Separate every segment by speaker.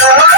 Speaker 1: Oh,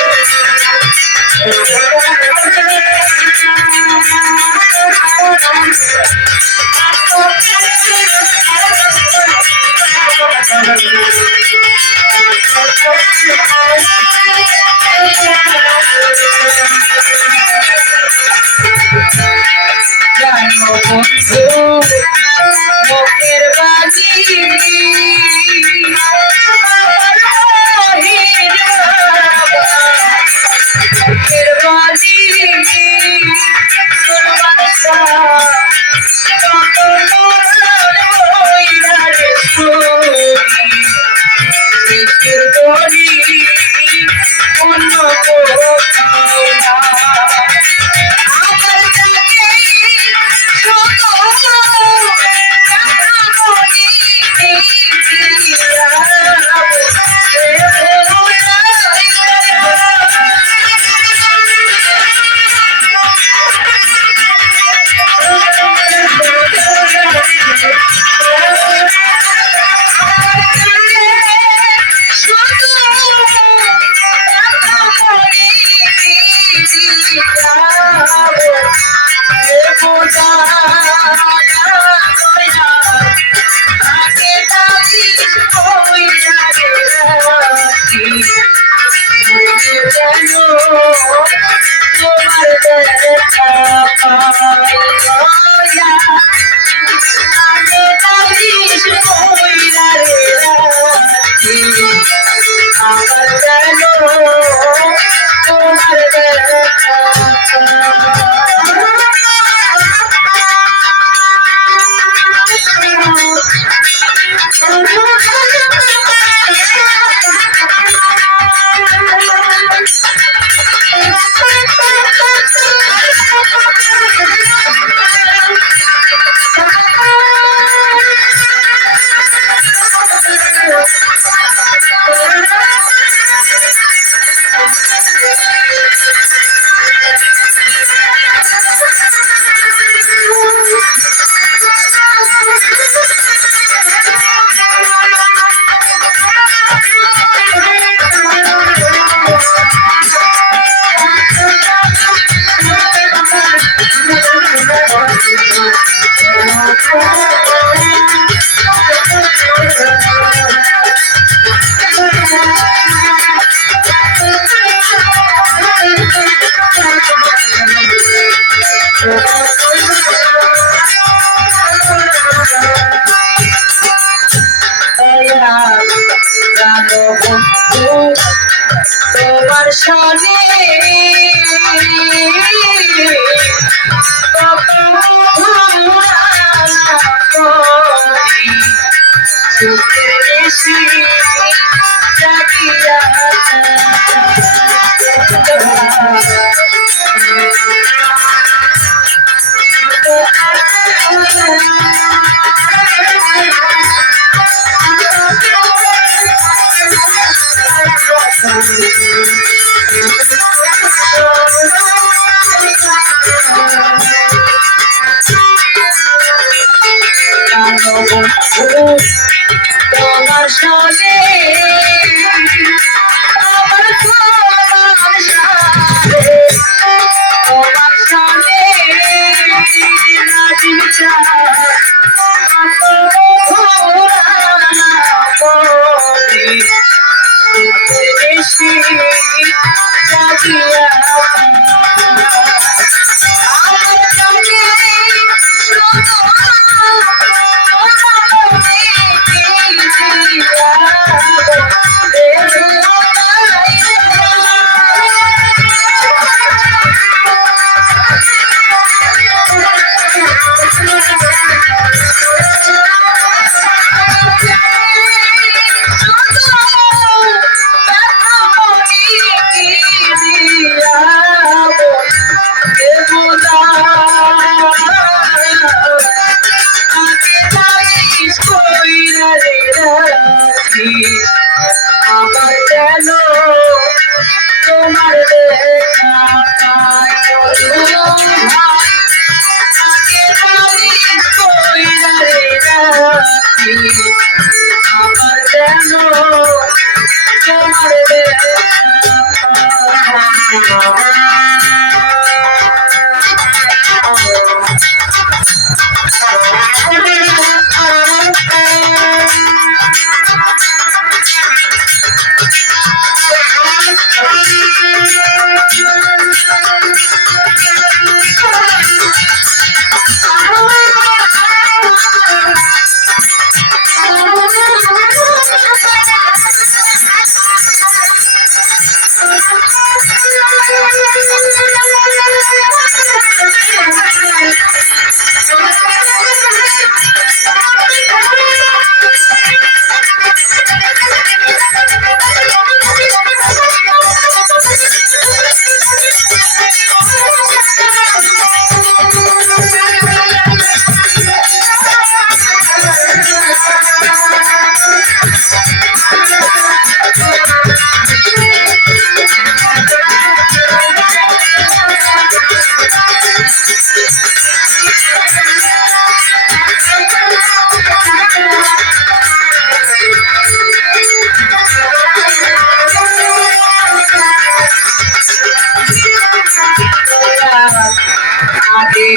Speaker 1: Brasil.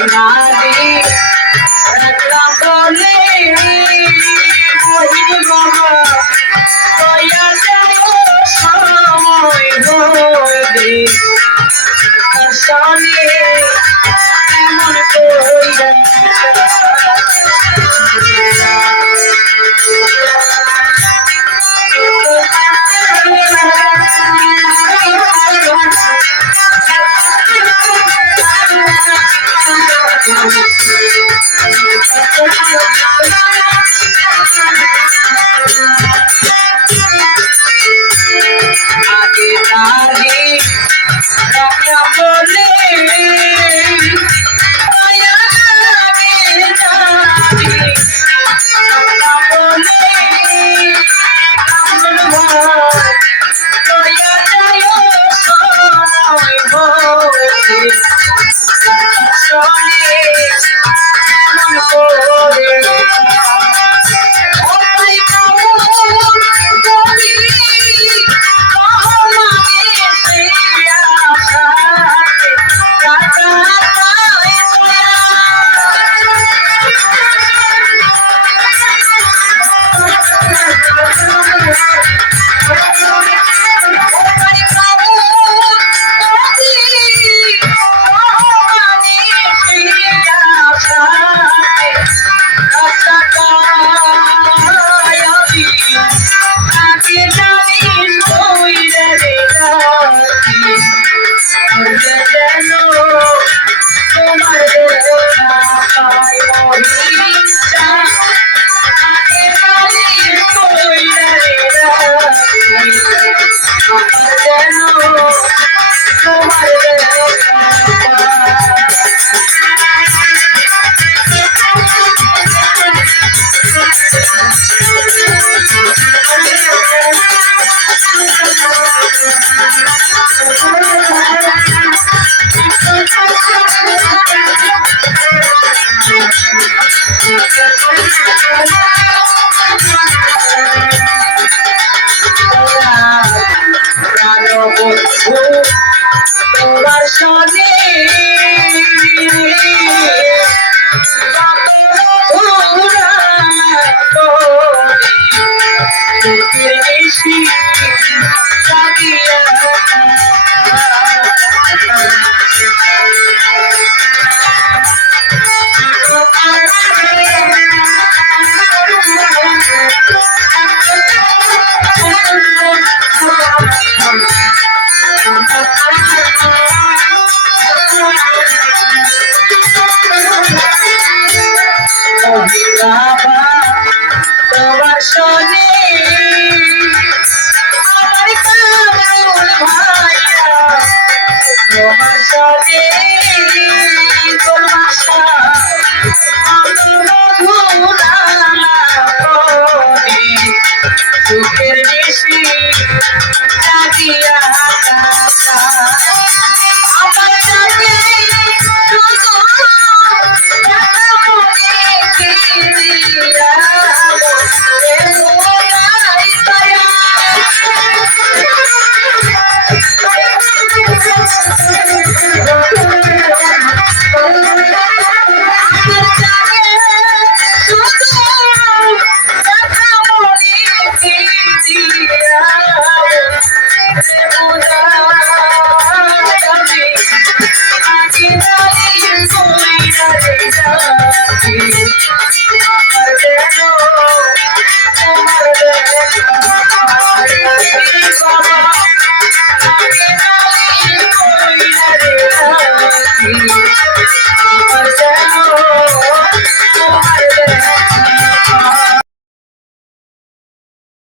Speaker 1: সোনালি রাখলা বলে বহির বাবা দয়া যাও সময় হলে সনে এমন কইরা Yeah. Hola. তোমার সব